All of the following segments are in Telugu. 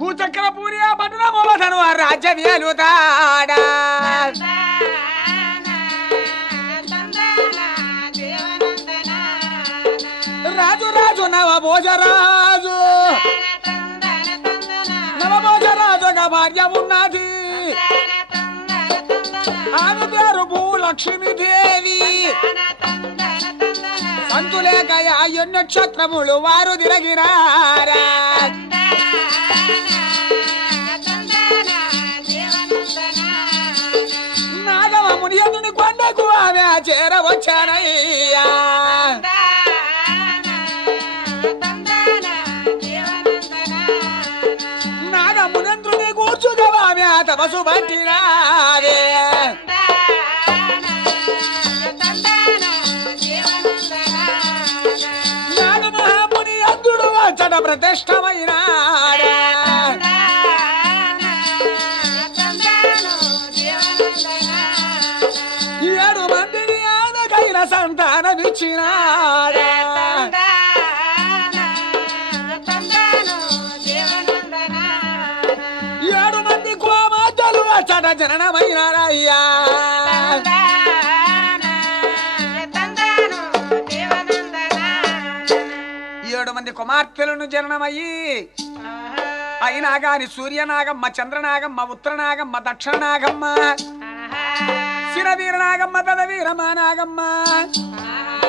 భూచక్రపూరి పట్టణములను రాజ్యవేలుతాడా రాజు రాజు నవభోజరాజు నవభోజరాజుగా భార్య ఉన్నది ఆమె పేరు భూలక్ష్మీదేవి సంతులేక నక్షత్రములు వారు తిరగినారా నాగమముని ఎదుని కొండకు ఆమె చేరవచ్చానయ్యా నాగమునంద్రుని కూర్చుగా ఆమె తపసు పట్టినారే నాగమహాముని అందుడు వచ్చట ప్రతిష్టమైన సంతానమిచ్చినాడా 7 మంది కోమాతలు అచ్చట జననమైనారయ్యా 7 మంది కుమార్తెలను జననమయ్యి అయినా గాని సూర్యనాగమ్మ చంద్రనాగమ్మ ఉత్తరనాగమ్మ దక్షిణనాగమ్మ శిరవీరనాగమ్మ తదవీరమానాగమ్మ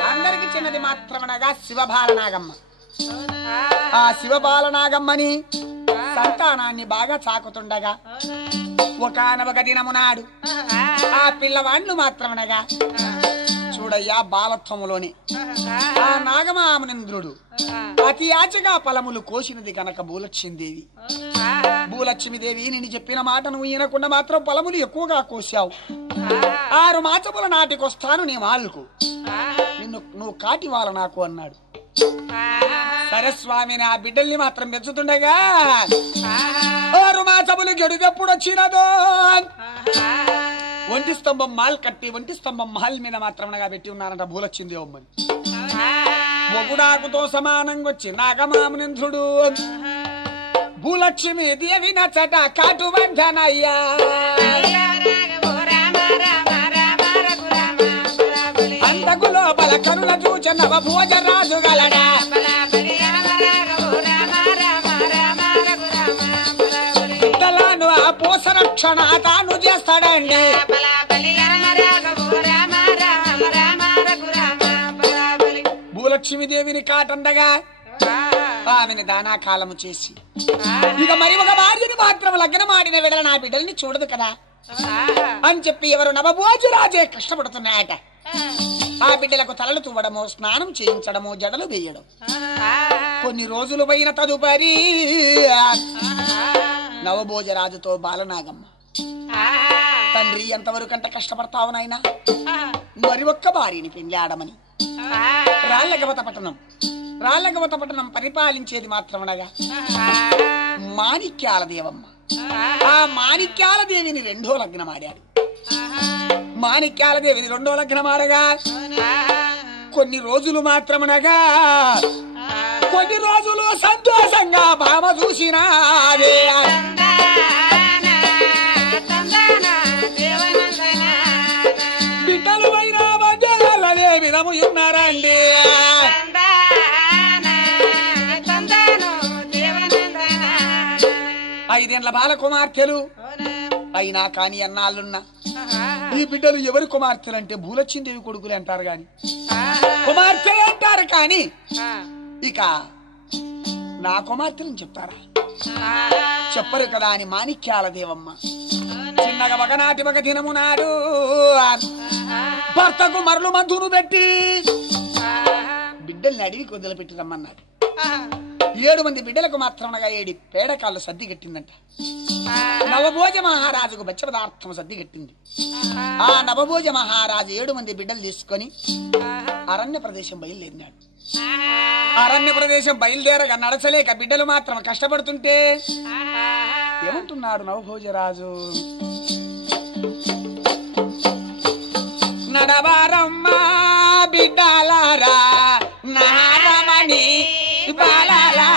అందరికి చిన్నది మాత్రమనగా శివబాలనాగమ్మ ఆ శివబాలనాగమ్మని సంతానాన్ని బాగా చాకుతుండగా ఒకనొక దినమునాడు ఆ పిల్లవాళ్ళు మాత్రమనగా చూడయ్యా బాలత్వములోని ఆ నాగమామునింద్రుడు అతి ఆచగా ఫలములు కోసినది కనుక భూలక్ష్మీదేవి భూలక్ష్మీదేవి నేను చెప్పిన మాట నువ్వు ఈనకుండా మాత్రం ఫలములు ఎక్కువగా కోసావు 6 మాసముల నాటికొస్తాను నీ వాళ్ళకు నువ్వు కాటి వాళ్ళ నాకు అన్నాడు సరస్వామి నా బిడ్డల్ని మాత్రం మెచ్చుతుండగా 6 మాసములు గడువెప్పుడు వచ్చినదో ఒంటి స్తంభం మాల్ కట్టి ఒంటి స్తంభం మహల్ మీద మాత్రమనగా పెట్టి ఉన్నారంట భూలక్ష్మీదేవమ్మని ఒగుడాకుతో సమానంగా వచ్చి నాగమామునింద్రుడు భూలక్ష్మి దేవి నచ్చట కాటు వంధనయ్యా అంతకు లోపల కరుణ చూచ నవభోజరాజు గలడా తలాను ఆ పోసరక్షణ తాను చేస్తాడండి భూలక్ష్మీదేవిని కాటండగా ఆమెని దానాకాలము చేసి ఇక మరి ఒక భార్యని మాత్రం లగ్నమాడిన వెడల నా బిడ్డల్ని చూడదు కదా అని చెప్పి ఎవరు నవభోజరాజే కష్టపడుతున్నాయట ఆ బిడ్డలకు తలలు తువ్వడము స్నానం చేయించడము జడలు వేయడం కొన్ని రోజులు పోయిన తదుపరి నవభోజరాజుతో బాలనాగమ్మ తండ్రి ఎంతవరకంట కష్టపడతావు నాయనా మరి ఒక్క భార్యని పెళ్ళాడమని రాళ్లగవత పట్టణం పరిపాలించేది మాత్రమనగా మాణిక్యాల దేవమ్మ ఆ మాణిక్యాల దేవిని 2వ లగ్నమాడాడు మాణిక్యాల దేవిని 2వ లగ్నమాడగా కొన్ని రోజులు మాత్రమనగా కొన్ని రోజులు సంతోషంగా భామ చూసినాదే బిడ్డలు అయినా మధ్యలే విధము ఉన్నారండి 5 ఏళ్ల బాల కుమార్తెలు అయినా కాని అన్నాళ్ళున్నా ఈ బిడ్డలు ఎవరి కుమార్తెలు అంటే భూలక్ష్మీదేవి కొడుకులు అంటారు గాని కుమార్తెలు అంటారు కాని ఇక నా కుమార్తెలను చెప్తారా చెప్పరు కదా అని మాణిక్యాల దేవమ్మ చిన్నగా ఒకనాటి ఒక దినము నాడు భర్తకు మరలు మందును పెట్టి బిడ్డల్ని అడవికి వదిలిపెట్టి రమ్మన్నాడు 7 మంది బిడ్డలకు మాత్రమనగా 7 పేడకాళ్ళు సర్ది కట్టిందంట నవభోజ మహారాజుకు బచ్చ పదార్థం సర్ది కట్టింది ఆ నవభోజ మహారాజు 7 మంది బిడ్డలు తీసుకొని అరణ్య ప్రదేశం బయలుదేరినాడు అరణ్య ప్రదేశం బయలుదేరగా నడచలేక బిడ్డలు మాత్రం కష్టపడుతుంటే ఏమంటున్నాడు నవభోజరాజు నడవారమ్మా బిడ్డలారా నారమణి బాలలారా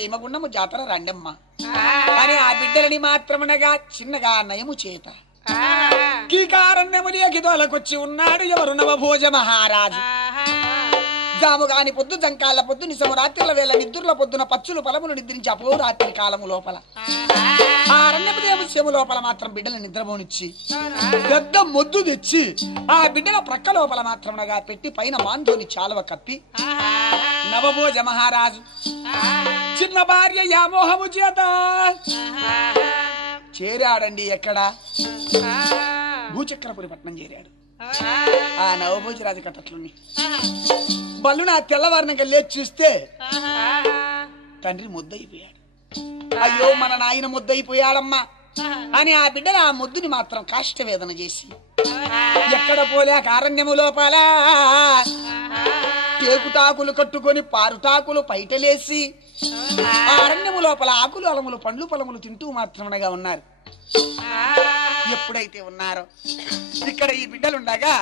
భీమగుండము జాతర రండమ్మ అని ఆ బిడ్డలని మాత్రమునగా చిన్నగా నయము చేత కీకారణ్యములియకి తోలకొచ్చి ఉన్నాడు ఎవరు నవభోజ మహారాజు. జాముగాని పొద్దు జంకాళ్ళ పొద్దు నిశము రాత్రిల వేళ నిద్దుర్ల పొద్దున పచ్చులు పొలములు నిద్రించి అపోరాత్రి కాలము లోపల ఆ అరణ్యము లోపల మాత్రం బిడ్డల నిద్రపోనిచ్చి పెద్ద మొద్దు తెచ్చి ఆ బిడ్డల ప్రక్క లోపల మాత్రమునగా పెట్టి పైన మాంధోని చాలవ కప్పి నవభోజ మహారాజు చిన్న భార్య యామోహము చేత చేరాడండి. ఎక్కడ? భూచక్రపురి పట్నం చేరాడు. ఆ నవభోజరాజు కట్టట్లుని బల్లు నా తెల్లవారినగా లేచి చూస్తే తండ్రి ముద్దయిపోయాడు. అయ్యో మన నాయన ముద్దయిపోయాడమ్మా అని ఆ బిడ్డలు ఆ ముద్దుని మాత్రం కాష్టవేదన చేసి ఎక్కడ పోలేక అరణ్యము లోపల టేకుటాకులు కట్టుకొని పారుటాకులు పైటలేసి ఆ అరణ్యము లోపల ఆకులు అలములు పండ్లు పొలములు తింటూ మాత్రమనగా ఉన్నారు. ఎప్పుడైతే ఉన్నారో ఇక్కడ ఈ బిడ్డలుండగా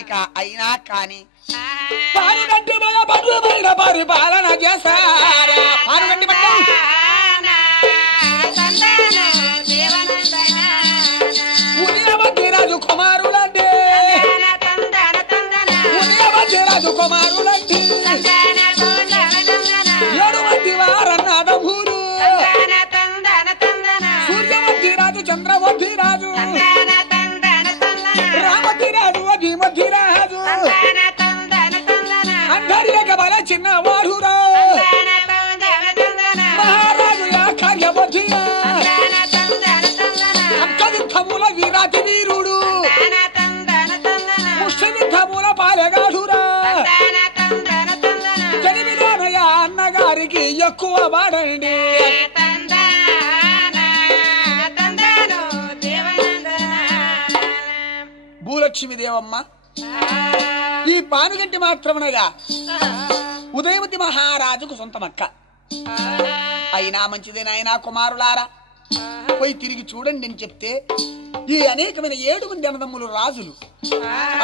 ఇక అయినా కాని పరిపాలన చేశారా రాజు కుమారులంటే రాజు కుమారులంటే 7 మంది వారన్నాదమూరు సూర్యమతి రాజు చంద్రమతి రాజు రామతి రాజు అభిమతి రాజు అందరిక బల చిన్నవాడు మహారాజు కార్యమతి అక్కదిత్తముల వీరాతి వీరుడు ముష్టదిత్తముల పాలెగాడురా జరిమిలోనయ అన్నగారికి ఎక్కువ వాడండి. భూలక్ష్మీదేవమ్మ ఈ పానుగంటి మాత్రమునగా ఉదయవతి మహారాజుకు సొంతమక్క. అయినా మంచిదే నాయనా కుమారులారా పోయి తిరిగి చూడండి అని చెప్తే ఈ అనేకమైన 7 మంది అన్నదమ్ములు రాజులు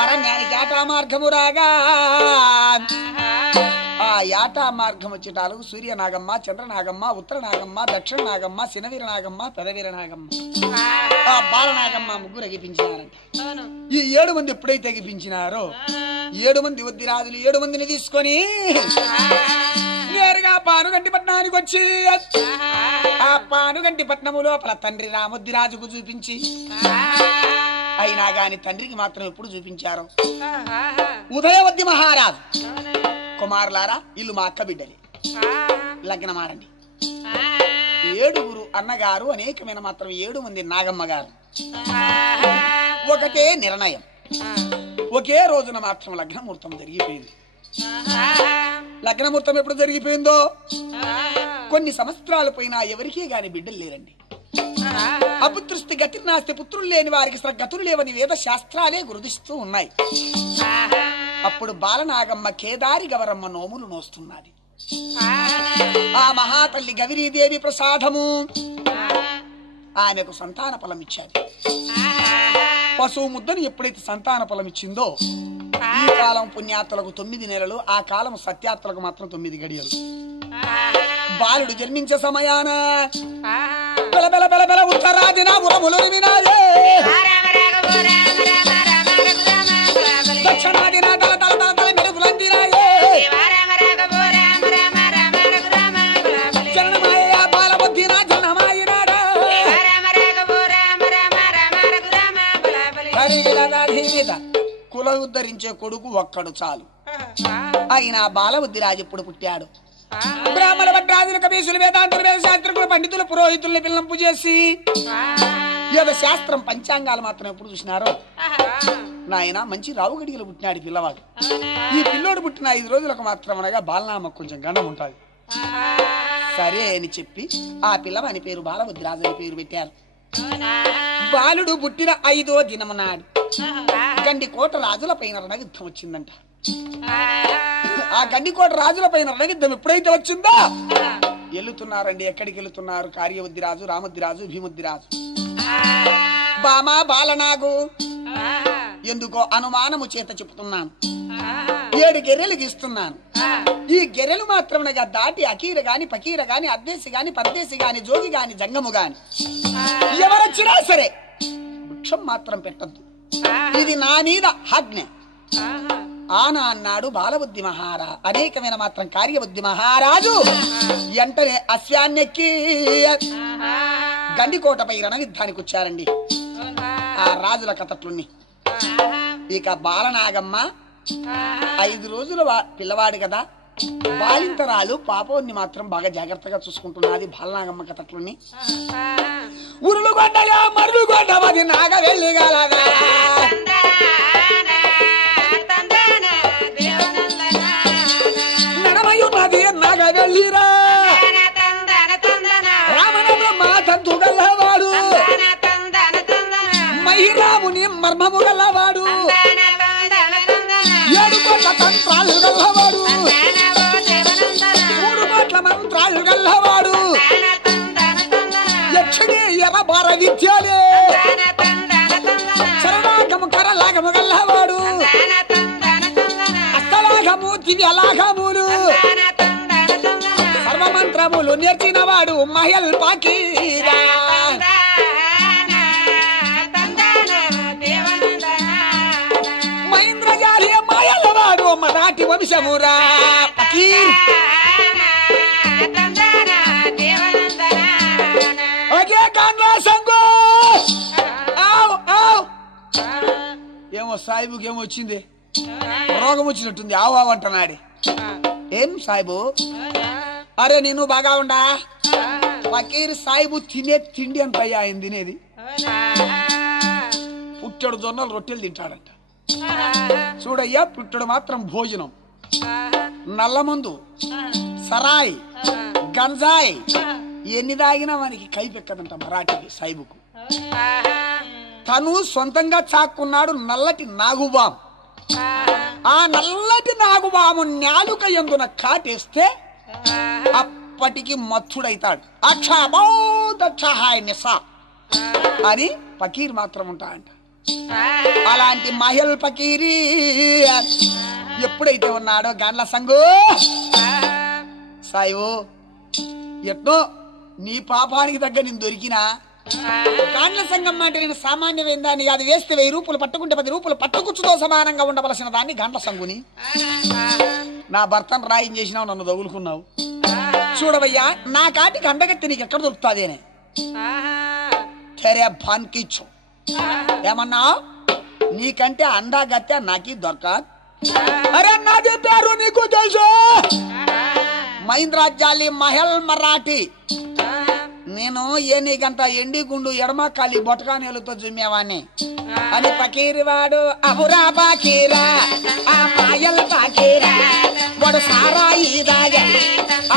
అరణ్యానికి యాటా మార్గము రాగా ఆ యాటా మార్గం వచ్చేటాలకు సూర్యనాగమ్మ, చంద్రనాగమ్మ, ఉత్తరనాగమ్మ, దక్షిణ నాగమ్మ, శనవీర నాగమ్మ, పెదవీర నాగమ్మ, ఆ బాలనాగమ్మ ముగ్గురు ఎగిపించినారంట. ఈ 7 మంది ఎప్పుడైతే ఎగిపించినారో 7 మంది వద్ది రాజులు 7 మందిని తీసుకొని నేరుగా పానుగంటి పట్టణానికి వచ్చి ఆ పానుగంటి పట్టణము లోపల తండ్రి రామొద్ది రాజుకు చూపించి అయినా గాని తండ్రికి మాత్రం ఎప్పుడు చూపించారో ఉదయవద్ది మహారాజు కుమారులారా ఇల్లు మా అక్క బిడ్డలే లగ్నమాడండి. 7 అన్నగారు అనేకమైన మాత్రం 7 మంది నాగమ్మ గారు ఒకటే నిర్ణయం. ఒకే రోజున మాత్రం లగ్నముహూర్తం జరిగిపోయింది. లగ్నముహూర్తం ఎప్పుడు జరిగిపోయిందో కొన్ని సంవత్సరాలు పోయినా ఎవరికీ గాని బిడ్డలు లేరండి. అపుత్రుస్తి గతిర్నాస్తి పుత్రులు లేని వారికి గతులు లేవని వేద శాస్త్రాలే గుర్తిస్తూ ఉన్నాయి. అప్పుడు బాలనాగమ్మ కేదారి గవరమ్మ నోములు నోస్తున్నది. ఆ మహాతల్లి గవిరీదేవి ప్రసాదము ఆమెకు సంతాన ఫలం ఇచ్చాది. పశువు ముద్దని ఎప్పుడైతే సంతాన ఫలం ఇచ్చిందో ఈ కాలం పుణ్యాత్తులకు 9 నెలలు, ఆ కాలం సత్యాత్తులకు మాత్రం 9 గడియలు. బాలుడు జన్మించే సమయాన బెల బెల బెల బెల ఉత్తరాదిన ఉరములు వినాలే దక్షిణాదిన తల తల తల తల మెరుగులందిరాయే జనమాయ బాలబుద్ధిన జనమాయినాడా కుల ఉద్ధరించే కొడుకు ఒక్కడు చాలు. అయినా బాలబుద్ధి రాజు ఎప్పుడు పుట్టాడు? బ్రాహ్మణ భట్టాదులు కవీసులు వేదాంతులు వేద శాస్త్రకులు పండితులు పురోహితుల్ని పిల్లంపు చేసి ఏదో శాస్త్రం పంచాంగాలు మాత్రం ఎప్పుడు చూసినారో నాయన మంచి రావు గడియలు పుట్టినాడు పిల్లవాడు. ఈ పిల్లోడు పుట్టిన 5 రోజులకు మాత్రం అనగా బాలనామకు కొంచెం గండం ఉంటుంది. సరే అని చెప్పి ఆ పిల్లవాని పేరు బాలబుద్ధి రాజు అని పేరు పెట్టారు. బాలుడు పుట్టిన 5వ దినము నాడు గండికోట రాజుల పైన రణయుద్ధం వచ్చిందంట. ఆ గండికోట రాజుల పైన రణయుద్ధం ఎప్పుడైతే వచ్చిందో వెళ్తున్నారండి. ఎక్కడికి వెళ్తున్నారు? కార్యవద్ది రాజు, రామద్ది రాజు, భీముద్ది రాజు, బామా బాలనాగు ఎందుకో అనుమానము చేత చెప్తున్నాను. 7 గెర్రెలు గీస్తున్నాను. ఈ గెర్రెలు మాత్రమనగా దాటి అకీర గాని పకీర గాని అద్దేసి గాని పరదేశి గాని జోగి గాని జంగము గాని ఎవరొచ్చినా సరే వృక్షం మాత్రం పెట్టద్దు. ఇది నా మీద ఆజ్ఞ. ఆన అన్నాడు బాలబుద్ధి మహారాజు. అనేకమైన మాత్రం కార్యబుద్ధి మహారాజు వెంటనే అశ్వాన్నెక్కి గండికోటపై రణయుద్ధానికి వచ్చారండి ఆ రాజుల కథట్లుని. ఇక బాలనాగమ్మ 5 రోజుల పిల్లవాడు కదా, బాలింతరాలు పాపోన్ని మాత్రం బాగా జాగ్రత్తగా చూసుకుంటున్నది బాలనాగమ్మ కథట్లుని. ఉరులు గొడ్డగా మరులు గొడ్డవది నాగ వెళ్ళి గలదా నడమయున్నది నాగ వెళ్ళిరా రామణ బ్రహ్మ తంతు గల్లవాడు మహిరాముని మర్మము గల్లవాడు 7 కోట్ల తంత్రాలు గల్లవాడు 3 కోట్ల మంత్రాలు గల్లవాడు యక్షిణి ఎర్రబార విద్యాలే శరణాగము కరలాగము గల్లవాడు అష్టలాగము దివ్యలాగములు సర్వమంత్రములు నేర్చినవాడు మహల్ పాకీరా. మహేంద్రజాలి మాయలవాడు మరాఠీ వంశమురా పకీర్. ఏమో సాయిబుకి ఏమొచ్చింది, రోగం వచ్చినట్టుంది. ఆవు అంటున్నాడు. ఏం సాయిబు? అరే నేను బాగా ఉండా. ఫకీర్ సాయిబు తినే తిండి అంత అయ్యా ఆయన తినేది. పుట్టడు జొన్నలు రొట్టెలు తింటాడంట. చూడయ్యా పుట్టడు మాత్రం భోజనం, నల్లమందు, సరాయి, గంజాయి ఎన్ని తాగినా మనకి కైపెక్కదంట మరాఠీకి సాయిబుకు. తను సొంతంగా చాక్కున్నాడు నల్లటి నాగుబాము. ఆ నల్లటి నాగుబాము నాలుక ఎందున కాటేస్తే అప్పటికి మత్తుడైతాడు. నిసా అని ఫకీర్ మాత్రం ఉంటాడంట. అలాంటి మహల్ ఫకీరి ఎప్పుడైతే ఉన్నాడో గాండ్ల సంగు సాయివో ఎట్నో నీ పాపానికి తగ్గ నేను దొరికినా గాండ్ల సంగం అంటే నేను సామాన్యమైన దాన్ని అది వేస్తే 1000 రూపాయలు పట్టుకుంటే 10 రూపాయలు పట్టుకుచ్చుతో సమానంగా ఉండవలసిన దాన్ని గాండ్ల సంగుని నా భర్తను రాయం చేసినావు, నన్ను తగులుకున్నావు. చూడవయ్యా నా కాటికి అండగత్తి నీకు ఎక్కడ దొరుకుతాదేనే తెరే బాన్కిచ్చు. ఏమన్నా నీకంటే అండాగత్య నాకి దొరకదు. అరే నాది పేరు నీకు తెలుసు, మహేంద్రాజ్యాలి మహల్ మరాఠీ. నేను ఏ నీకంత ఎండి గుండు ఎడమకాలి బొటకానేలతో జుమ్మేవాణ్ణి అని ఫకీరి వాడు. అబురా ఫకీరా ఆ మాయల్ ఫకీరా వాడు సారాయి దాగ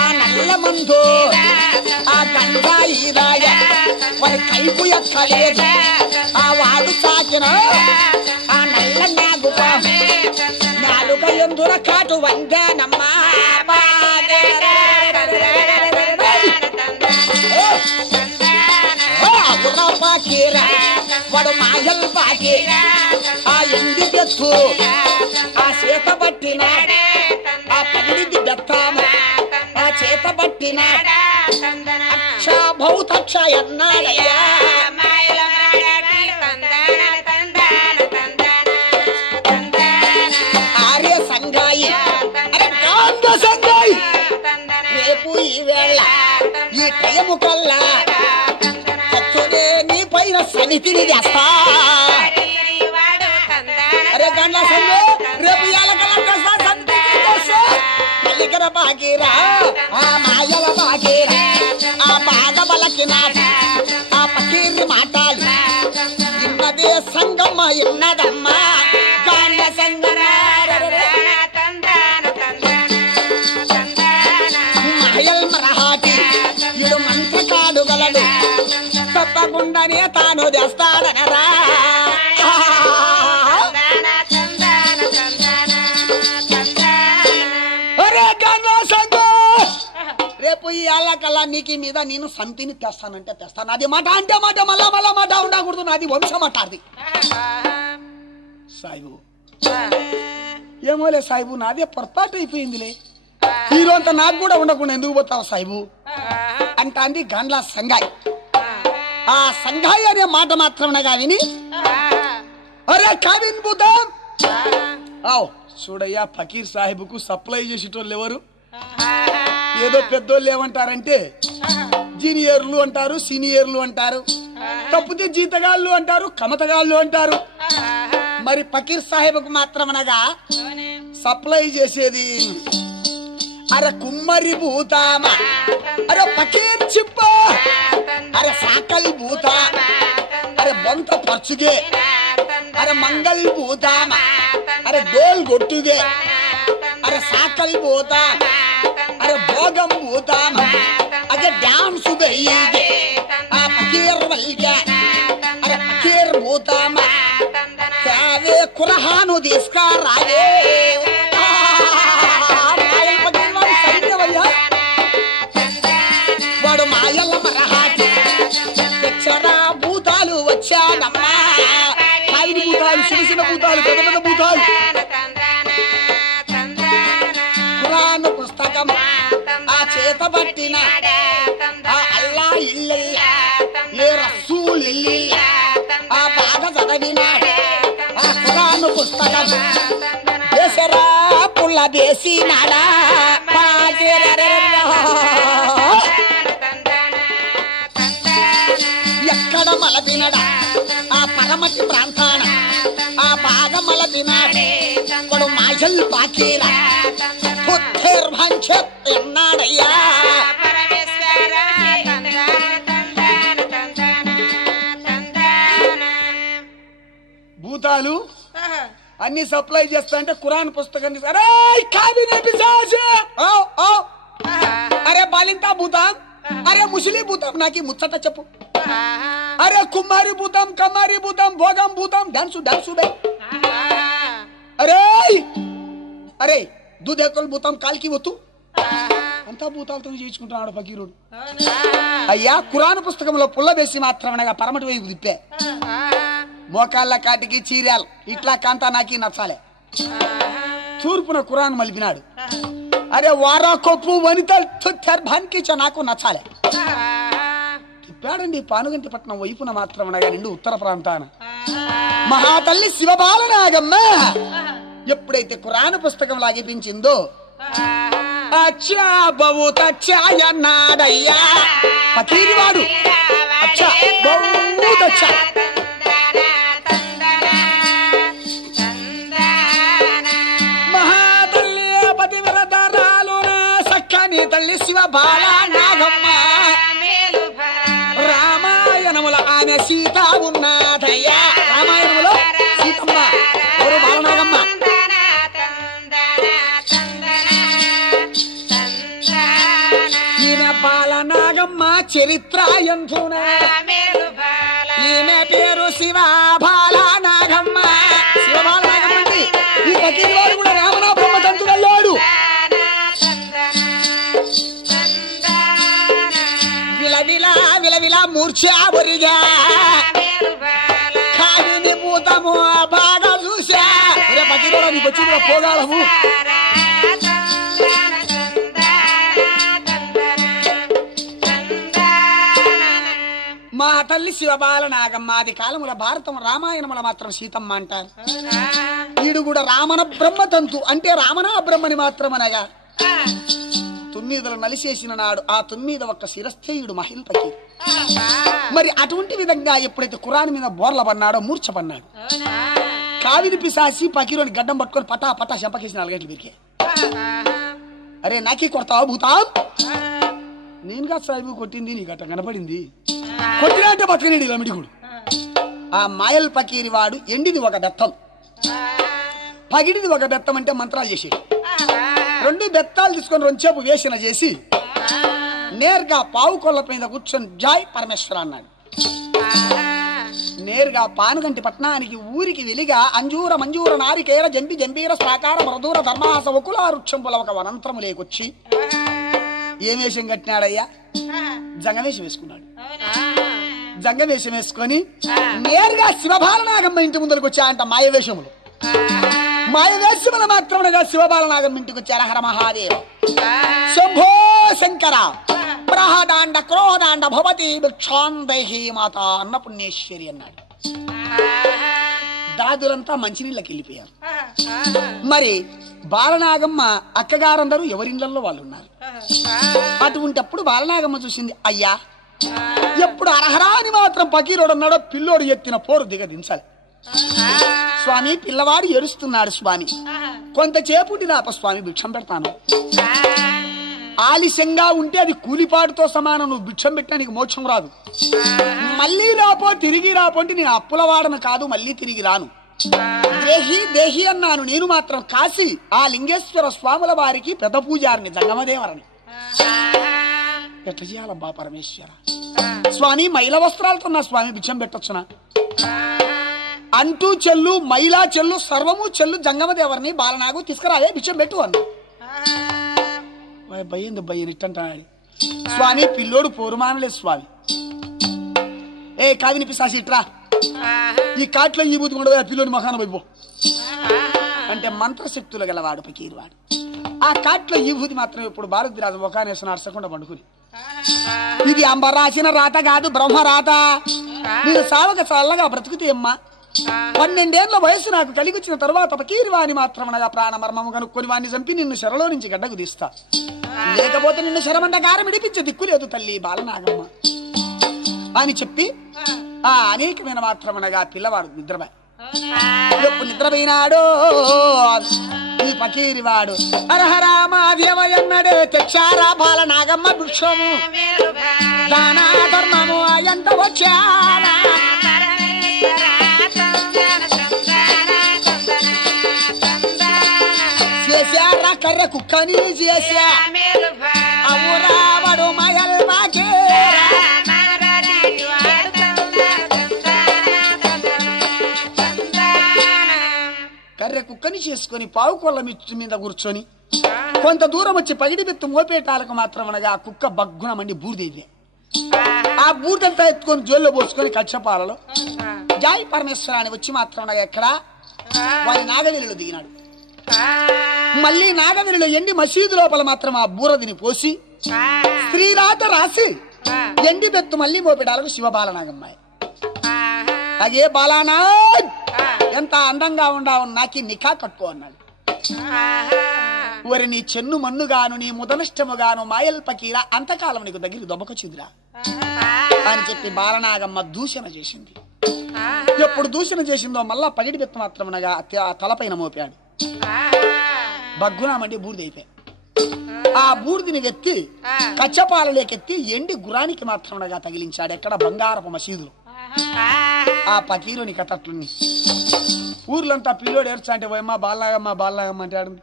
ఆ నల్ల మందు ఆ గంగాయి దాగ వాడి కైపు ఎక్కలేదు. ఆ వాడు సాకిన ఆ నల్ల నాగుపా నాలుక ఎందున కాటు వందానమ్మా. వాడు మాయల్ పాకి ఆ ఎండి బెత్తు ఆ చేత పట్టిన ఆ పండిది బెత్తాము ఆ చేత పట్టిన అక్ష భౌతక్ష ఎన్నాడయ్యా. ఆర్య సంగాయి అరే గాంధ సంగాయి రేపు ఈ వేళ ఈ టైము కల్లా నీ పైన సమితిని చేస్తా. అరే గండ్ల సంగు రేపు మల్లికర బాగీరా ఆ మాయల బాగీరా ఆ బాగ బలకినాడు ఆ పకీర్ని మాటాలు ఇన్నదే సంగమ్మ ఇన్నదమ్మా గండ్ల సంగరా మహల్ మరహాటి ఇడు మంత్రకాడు గలడు తప్పకుండానే తాను చేస్తాడనరా. రేపు ఈ ఆళ్ళకల్లా నీకు మీద నేను సంతిని తెస్తానంటే తెస్తాను. అది మాట అంటే మాట, మళ్ళా మళ్ళా మాట ఉండకూడదు. నాది వంశం మాట. అది సాయిబు ఏమోలే సాయిబు, నాదే పొరపాటు అయిపోయిందిలే, హీరో అంతా నాకు కూడా ఉండకుండా ఎందుకు పోతావు సాయిబు అంటాంది గాండ్లా సంగాయ్. ఆ సంగాయ్ అనే మాట మాత్రమనగా విని అరే కావిన్ భూతం చూడయ్యా, ఫకీర్ సాహిబుకు సప్లై చేసేటోళ్ళు ఎవరు? ఏదో పెద్దోళ్ళు ఏమంటారంటే జూనియర్లు అంటారు, సీనియర్లు అంటారు, తప్పితే జీతగాళ్ళు అంటారు, కమతగాళ్ళు అంటారు. మరి ఫకీర్ సాహిబుకు మాత్రమనగా సప్లై చేసేది అరే కుమ్మరి భూతామా, అరే ఫకీర్ చిప్ప, అరే సాకల్ భూతా, అరే బొంత పర్చుగే, అరే మంగల్ భూతామా, అరే డోల్ గొట్టుగే, అరే సాకల్ భూతా, అరే భోగం భూతామా, అదే డాన్స్ గయ్యే ఆ ఫకీర్ వల్గా, అరే ఫకీర్ భూతామా కావే కురహాను తీసుకురావే. వాడు మాయల మరహాటి తెచ్చరా భూతాలు వచ్చాడమ్మా, కావిని భూతాలు, చిన్న చిన్న భూతాలు, పెద్ద పెద్ద భూతాలు. ఖురాన్ పుస్తకం ఆ చేత పట్టిన ఆ అల్లా ఇల్లల్లా ఏ రసూల్ ఇల్లిల్లా ఆ బాగా చదివినాడు ఆ ఖురాన్ పుస్తకం దేశరా పుల్ల దేశీనాడా ఎక్కడ మలపినడా ఆ పరమటి ప్రాంతాన ఆ బాగా మలపినాడే వాడు మాజల్ పాకీరా ఎన్నాడయ్యా. భూతాలు అన్ని సప్లై చేస్తా అంటే ఖురాన్ పుస్తకం అరే బాలింతా భూతం, అరే ముసలి భూతం నాకు ముచ్చట చెప్పు, అరే కుమారి భూతం, కమారి భూతం, భోగం భూతం, డాన్సు డాన్సు బే, అరే అరే దూదేకులు భూతం కాల్కి వత్తు అంతా భూతాలతో చేయించుకుంటున్నాడు ఫకీరుడు. అయ్యా ఖురాన్ పుస్తకంలో పుల్ల వేసి మాత్రమనగా పరమటి వైపు తిప్పే మోకాళ్ళ కాటికి చీరాలు ఇట్లా కాంతా నాకి నచ్చాలే. తూర్పున ఖురాన్ మలిపినాడు, అరే వారా కొప్పు వనితకి నాకు నచ్చాలే. తిప్పాడండి పానుగంటి పట్నం వైపున మాత్రమనగా నిండు ఉత్తర ప్రాంతాన మహాతల్లి శివబాలనాగమ్మ ఎప్పుడైతే ఖురాన్ పుస్తకం లాగిపించిందో అచ్చా బహుత్ అచ్చా అన్నాడయ్యా ఫకీర్ వాడు. అచ్చా బహుత్ అచ్చా, మహాతల్లి పతివ్రతరాలు సక్కని తల్లి శివబాలనాగమ్మ రామాయణముల ఆమె సీత ఉన్నదయ్యా. రామాయణములో సీతమ్మ ఎవరు? బాలనాగమ్మ. ఈమె బాలనాగమ్మ చరిత్ర ఎంతునా, ఈమె పేరు శివ బాలనాగమ్మ. శివ బాలనాగమ్మ అండి. ఈ ఫకీర్ వాడు కూడా రామనా బ్రహ్మ తంతుడల్లాడు. విలవిలా విలవిలా మూర్ఛా ఒరిగా కావిని భూతము బాగా చూసా. ఫకీర్ వాడు నీకు వచ్చి కూడా పోగాలము. మా తల్లి శివబాలనాగమ్మ ఆది కాలముల భారతం రామాయణముల మాత్రం సీతమ్మ అంటారు. ఈడు కూడా రామణ బ్రహ్మతంతు అంటే రామణ బ్రహ్మని మాత్రమనగా 9 నలిసేసిన నాడు ఆ 9 ఒక్క శిరస్థేయుడు మహిళ ఫకీర్. మరి అటువంటి విధంగా ఎప్పుడైతే ఖురాన్ మీద బోర్ల పన్నాడో మూర్ఛ పన్నాడు. కావిని పిశాసి ఫకీరుని గడ్డం పట్టుకొని పటా పటా చెంపకేసి 4 గంటలు బిరికే. అరే నాకే కొడతావా భూతాం? నేనుగా సాయిబు కొట్టింది, నీ గట్ట కనపడింది. కొట్టినంటే బతకనేడు లమిడిగుడు. ఆ మాయల్ ఫకీరి వాడు ఎండిది ఒక బెత్తం, పగిడిది ఒక బెత్తం అంటే మంత్రాలు చేసేది. 2 బెత్తాలు తీసుకొని 2 చేపు వేసిన చేసి నేరుగా పావు కొల్ల పైన కూర్చొని జాయ్ పరమేశ్వర అన్నాడు. నేరుగా పానుగంటి పట్నానికి ఊరికి వెలిగా అంజూర మంజూర నారికేర జంబి జంబీర సాకార మరదూర ధర్మాస ఒకుల వృక్షంపుల ఒక వనంతరము లేకొచ్చి ఏం వేషం కట్టినాడయ్యా? జంగవేషం వేసుకున్నాడు. జంగవేషం వేసుకొని నేరుగా శివబాలనాగమ్మ ఇంటి ముందరకు వచ్చాయంట మాయవేషములు. మాయవేశ్యముల మాత్రమునగా శివబాలనాగం ఇంటికి వచ్చారు. హర మహాదేవ శంభో శంకర ప్రహదాండ క్రోధాండ భవతి భిక్షాందేహి మాత అన్నపుణ్యేశ్వరి అన్నాడు. దాదులంతా మంచినీళ్ళకి వెళ్ళిపోయారు. మరి బాలనాగమ్మ అక్కగారందరూ ఎవరిళ్లలో వాళ్ళు ఉన్నారు. అటువంటిప్పుడు బాలనాగమ్మ చూసింది, అయ్యా ఎప్పుడు అర్హరా అని మాత్రం పకీరోడు అన్నాడో పిల్లోడు ఎత్తిన పోరు దిగదించాలి. స్వామి పిల్లవాడు ఏడుస్తున్నాడు స్వామి, కొంతసేపుటి దాప స్వామి భిక్షం పెడతాను. ఆలస్యంగా ఉంటే అది కూలిపాటుతో సమానం. నువ్వు భిక్షం పెట్టినా నీకు మోక్షం రాదు. మళ్ళీ రాపో తిరిగి రాపో అంటే నేను అప్పుల వాడను కాదు, మళ్ళీ తిరిగి రాను. దేహి దేహి అన్నాను. నేను మాత్రం కాశీ ఆ లింగేశ్వర స్వాముల వారికి పెద్ద పూజారిని జంగమదేవరని. ఎట్లా చేయాలబ్బా పరమేశ్వర? స్వామి మైల వస్త్రాలతో నా స్వామి భిక్షం పెట్టొచ్చునా? అంటూ చెల్లు మైలా చెల్లు సర్వము చెల్లు జంగమదేవరిని బాలనాగు తీసుకురావే భిక్షం పెట్టు అన్న. భయ్యింది భయ్యని ఇట్టంటాడు. స్వామి పిల్లోడు పోరుమానలేదు స్వామి. ఏ కావిని పిశాసి ఇట్రా, ఈ కాట్లో ఈ బూతి ఉండవు, పిల్లోని మఖాన వైపో అంటే మంత్రశక్తులు గలవాడు పకీరువాడు. ఆ కాట్లో ఈ భూతి మాత్రం ఇప్పుడు భారతీరాజు ముఖానేసిన అరసకుండా పండుకుని, ఇది అంబ రాసిన రాత కాదు బ్రహ్మ రాత. నేను సావక చల్లగా బ్రతుకుతే అమ్మా 12 ఏళ్ల వయసు నాకు కలిగొచ్చిన తర్వాత పకీరువాని మాత్రం అనగా ప్రాణ మర్మము కనుక్కొని వాడిని చంపి నిన్ను శరలో నుంచి గడ్డకు తీస్తా, లేకపోతే నిన్ను శరమండగారం ఇడిపించే దిక్కు లేదు తల్లి బాలనాగమ్మ అని చెప్పి ఆ అనేకమైన మాత్రమనగా పిల్లవాడు నిద్రపోయి ఎప్పుడు నిద్రపోయినాడో ఈ పకీరివాడు హరహరామాదేవన్నడే తెచ్చారా బాలనాగమ్మ భిక్షము దానా ధర్మము అయంత వచ్చారా చేశారా కర్ర కుక్కని చేశా అవురావడు మయల్ కర్రె కుక్కని చేసుకుని పావుకొల్ల మిట్టు మీద కూర్చొని కొంత దూరం వచ్చి పగిడి బెత్తు మోపేటాలకు మాత్రం అనగా ఆ కుక్క బగ్గున మండి బూడిదేవి. ఆ బూడిదంతా ఎత్తుకొని జోల్లో పోసుకొని కచ్చపాలలో జాయి పరమేశ్వరాన్ని వచ్చి మాత్రం అనగా ఎక్కడ వారి నాగవెలిలో దిగినాడు. మళ్ళీ నాగవెలిలో ఎండి మసీదు లోపల మాత్రం ఆ బూరదిని పోసి స్త్రీరాత రాసి ఎండి బెత్తు మళ్ళీ మోపేటాలకు శివబాలనాగమ్మాయి. అగే బాలానాథ్ ఎంత అందంగా ఉండావు, నాకి నిఖా కట్టుకో అన్నాడు. ఒరి నీ చెన్ను మన్నుగాను నీ ముదనష్టముగాను మాయల్ పకీరా అంతకాలం నీకు దగ్గరికి దొబ్బకొచ్చిందిరా అని చెప్పి బాలనాగమ్మ దూషణ చేసింది. ఎప్పుడు దూషణ చేసిందో మళ్ళా పగిడి బెత్త మాత్రమనగా తలపైన మోపాడు. బగ్గునామండి బూడిదైపోయి ఆ బూడిదిని ఎత్తి కచ్చపాలలేకెత్తి ఎండి గురానికి మాత్రమనగా తగిలించాడు. ఎక్కడ బంగారపు మసీదులు. ఆ పకీరుని కథట్లుని ఊర్లంతా పిల్లోడు ఏడ్చా అంటే ఓయమ్మ బాలనాగమ్మ బాలనాగమ్మ అంటే ఆడింది.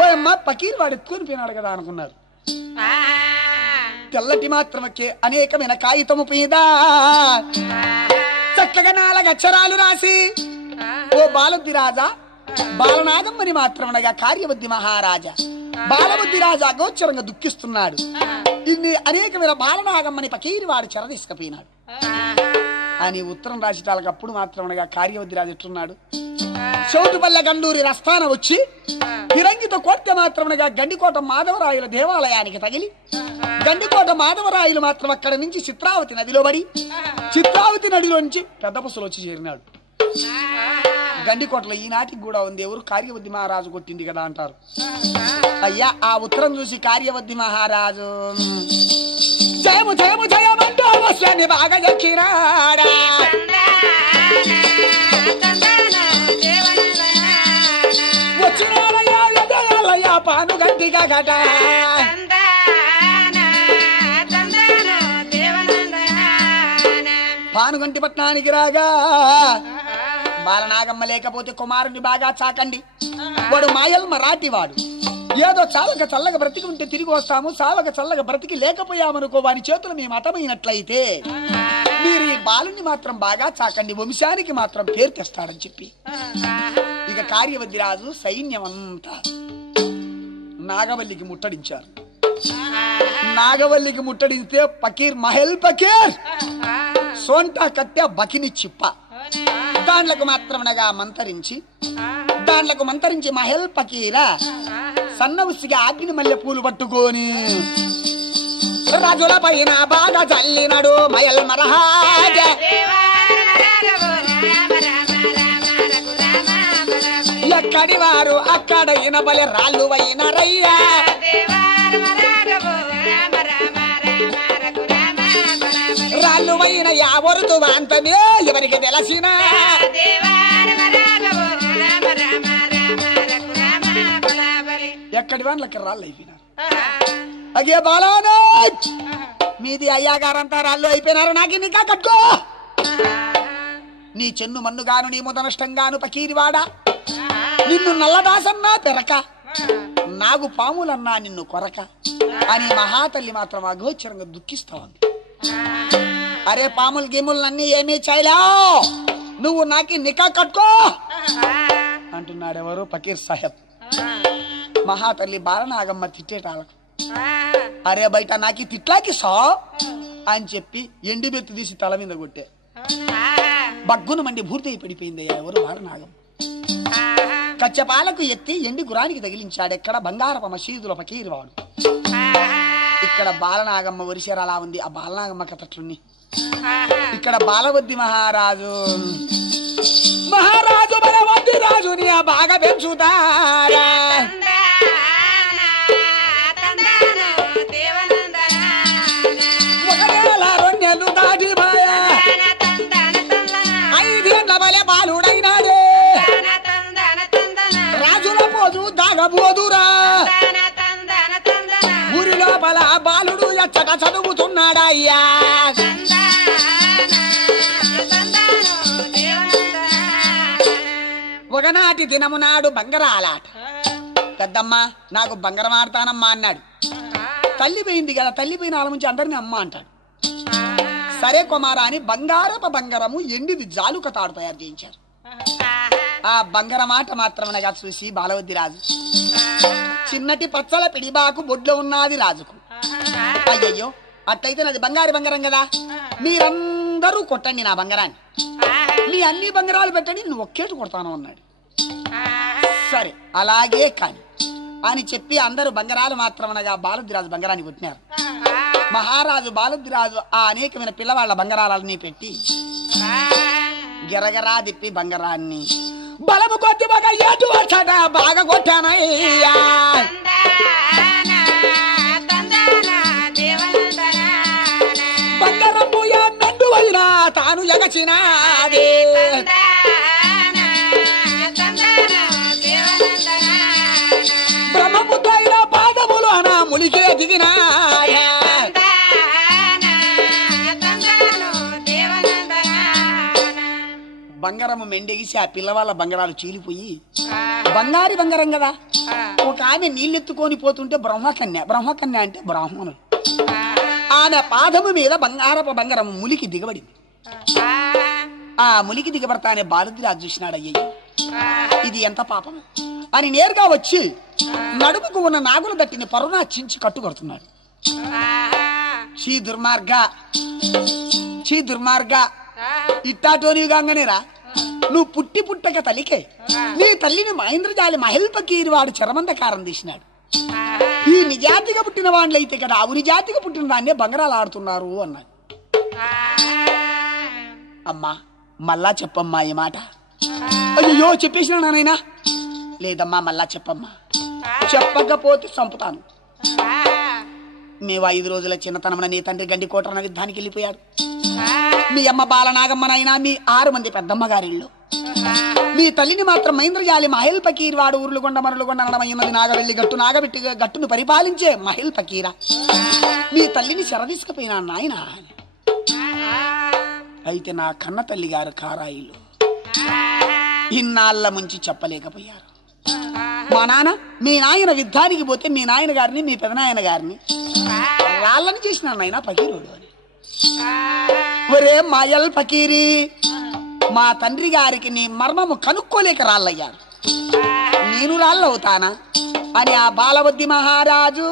ఓయమ్మ పకీరు వాడు ఎత్తుకొని పోయినాడు కదా అనుకున్నారు. తెల్లటి మాత్రమకే అనేకమైన కాగితము మీద చక్కగా 4 అక్షరాలు రాసి ఓ బాలబుద్ధి రాజా బాలనాగమ్మని మాత్రమనగా కార్యవద్ది మహారాజా బాలబుద్ధి రాజా గోచరంగా దుఃఖిస్తున్నాడు. ఇన్ని అనేకమైన బాలనాగమ్మని పకీరి వాడు చెర తీసుకుపోయినాడు అని ఉత్తరం రాసిటాలకు అప్పుడు మాత్రమనగా కార్యవద్ది రాజు ఎట్లున్నాడు. చౌటుపల్లె గండూరి రస్థాన వచ్చి ఫిరంగితో కొడితే మాత్రమనగా గండికోట మాధవరాయుల దేవాలయానికి తగిలి గండికోట మాధవరాయులు మాత్రం అక్కడ నుంచి చిత్రావతి నదిలో పడి చిత్రావతి నదిలో నుంచి పెద్ద బస్సులు వచ్చి చేరినాడు. గండికోటలో ఈనాటికి కూడా ఉంది. ఎవరు కార్యవద్ది మహారాజు కొట్టింది కదా అంటారు. అయ్యా ఆ ఉత్తరం చూసి కార్యవద్ది మహారాజు జయము జయము జయమంటూ వస్యాన్ని బాగా దక్కినాడా వచ్చినాడయ్యా పాను గట్టిగా గట పానుగంటి పట్టణానికి రాగా బాలనాగమ్మ లేకపోతే కుమారుని బాగా చాకండి. వాడు మాయల్ మరాఠీ వాడు. ఏదో చావక చల్లగా బ్రతికి ఉంటే తిరిగి వస్తాము, చావక చల్లగా బ్రతికి లేకపోయామనుకో వాని చేతులు మేము మతమైనట్లయితే మీరు ఈ బాలుని మాత్రం బాగా చాకండి, వంశానికి మాత్రం పేరు తెస్తాడని చెప్పి ఇక కార్యవద్ది రాజు సైన్యం అంతా నాగవల్లికి ముట్టడించారు. నాగవల్లికి ముట్టడిస్తే పకీర్ మహల్ పకీర్ సోంటా కట్టె బకిని చిప్ప దాంట్లకు మాత్రమనగా మంతరించి మహల్ పకీరా సన్న ఉసిగా అగ్ని మల్లె పూలు పట్టుకొని రాజుల పైన బాగా చల్లినాడు మయల్ మరహాజ. ఎక్కడి వారు అక్కడ ఇనబలే రాళ్ళు అయినారయ్యా. రాళ్ళు అయిన యావరుతు అంతమే ఎవరికి తెలిసిన ఎక్కడి వాళ్ళకి రాళ్ళు అయిపోయినారు. అగే బాలానా మీది అయ్యాగారంతా రాళ్ళు అయిపోయినారు. నాకు నికా కట్టుకో. నీ చెన్ను మన్నుగాను నీ ముదనష్టంగాను పకీరివాడా. నిన్ను నల్లదాసన్నా పెరక నాగు పాములన్నా నిన్ను కొరక అని మహాతల్లి మాత్రం అగోచరంగా దుఃఖిస్తా ఉంది. అరే పాములు గీములన్నీ ఏమీ చేయలే, నువ్వు నాకు నికా కట్టుకో అంటున్నాడు. ఎవరు? పకీర్ సాహెబ్. మహాతల్లి బాలనాగమ్మ తిట్టేటాలకు అరే బయట నాకి తిట్లాకి సా అని చెప్పి ఎండి బెత్తి తీసి తల మీద కొట్టే బగ్గున మండి భూర్తి పడిపోయింది. ఎవరు? బాలనాగమ్మ. కచ్చపాలకు ఎత్తి ఎండి గురానికి తగిలించాడు. ఎక్కడ? బంగారప మసీదుల పకీరివాడు. ఇక్కడ బాలనాగమ్మ వరిసేర అలా ఉంది. ఆ బాలనాగమ్మ కథట్లుని ఇక్కడ బాలవద్ది మహారాజు బలవద్ది రాజుని బాగా పెంచుతారా. నెలలు దాటి ఐదేళ్ల బలే బాలుడైనాడే. రాజుల పోదు దాగబోదురా. ఊరి లోపల బాలుడు ఎచ్చట చదువుతున్నాడయ్యా. ఒకనాటి దినము నాడు బంగారాలాట. పెద్దమ్మ నాకు బంగారం ఆడతానమ్మా అన్నాడు. తల్లి పోయింది కదా, తల్లి పోయిన వాళ్ళ నుంచి అందరినీ అమ్మ అంటాడు. సరే కుమారా అని బంగారము ఎండిది జాలుక తాడు తయారు చేయించారు. ఆ బంగారమాట మాత్రమనగా చూసి బాలవద్ది రాజు చిన్నటి పచ్చల పిడిబాకు బొడ్లో ఉన్నది రాజుకు. అయ్యయ్యో అట్లయితే నాది బంగారం కదా, మీరందరూ కొట్టండి నా బంగారాన్ని, మీ అన్ని బంగారాలు పెట్టండి, నేను ఒక్కేటు కొడతాను అన్నాడు. సరే అలాగే కాని అని చెప్పి అందరూ బంగారాలు మాత్రమనగా బాలవద్ది రాజు బంగారాన్ని కొట్టినారు. మహారాజు బాలవద్ది రాజు ఆ అనేకమైన పిల్లవాళ్ల బంగారాలన్నీ పెట్టి గిరగరా తిప్పి బంగారాన్ని బలము కొద్ది బాగా ఏటు వచ్చాట బాగా కొట్టానయ్యా. బంగారము మెండు అయినా తాను ఎగచినాదే. బ్రహ్మపుత్రైన పాదములు అన ములికే దిగినా. బంగారము మెండెగిసి ఆ పిల్లవాళ్ళ బంగారాలు చీలిపోయి బంగారం కదా. ఒక ఆమె నీళ్ళెత్తుకొని పోతుంటే బ్రహ్మకన్య అంటే బ్రాహ్మణులు. ఆమె పాదము మీద బంగారము ములికి దిగబడింది. ఆ ములికి దిగబడతానే బాలవద్ది రాజు చూసినాడు. అయ్యయ్య ఇది ఎంత పాపం అని నేరుగా వచ్చి నడుముకు ఉన్న నాగుల దట్టిని పరునా చించి కట్టుకొడుతున్నాడు. చీ దుర్మార్గ ఇట్టాటోనిగానేరా నువ్వు పుట్టక తల్లికే నీ తల్లిని మహేంద్రజాలి మహల్ పకీర్ వాడు చరమందకారం తీసినాడు. ఈ నిజాతిగా పుట్టిన వాళ్ళైతే కదా అవుని జాతిగా పుట్టిన దాన్నే బంగారాలు ఆడుతున్నారు అన్నాడు. అమ్మా మళ్ళా చెప్పమ్మా ఈ మాట. అయ్యో చెప్పేసిన నాయనా. లేదమ్మా మళ్ళా చెప్పమ్మా, చెప్పకపోతే చంపుతాను. మేము 5 రోజుల చిన్నతనమున నీ తండ్రి గండికోటన యుద్ధానికి వెళ్ళిపోయాడు. మీ అమ్మ బాలనాగమ్మనైనా మీ 6 మంది పెద్దమ్మ గారిళ్ళు, మీ తల్లిని మాత్రం మహేంద్రజాలి మహల్ పకీర్ వాడు ఊర్లుగొండ మరులుగొండ నడమయ్యన్నది నాగవెల్లి నాగబెట్టి గట్టును పరిపాలించే మహల్ పకీరా మీ తల్లిని చెరదీసుకుపోయినా నాయన. అయితే నా కన్న తల్లి గారు కారాయిలు ఇన్నాళ్ళ ముంచి చెప్పలేకపోయారు. మా నాన్న మీ నాయన యుద్ధానికి పోతే మీ నాయన గారిని మీ పెదనాయన గారిని రాళ్ళని చేసిన నాయన పకీరుడు అని. ఒరే మాయల్ పకీరి, మా తండ్రి గారికి నీ మర్మము కనుక్కోలేక రాళ్ళయ్యారు, నేను రాళ్ళవుతానా అని ఆ బాలవద్ది మహారాజు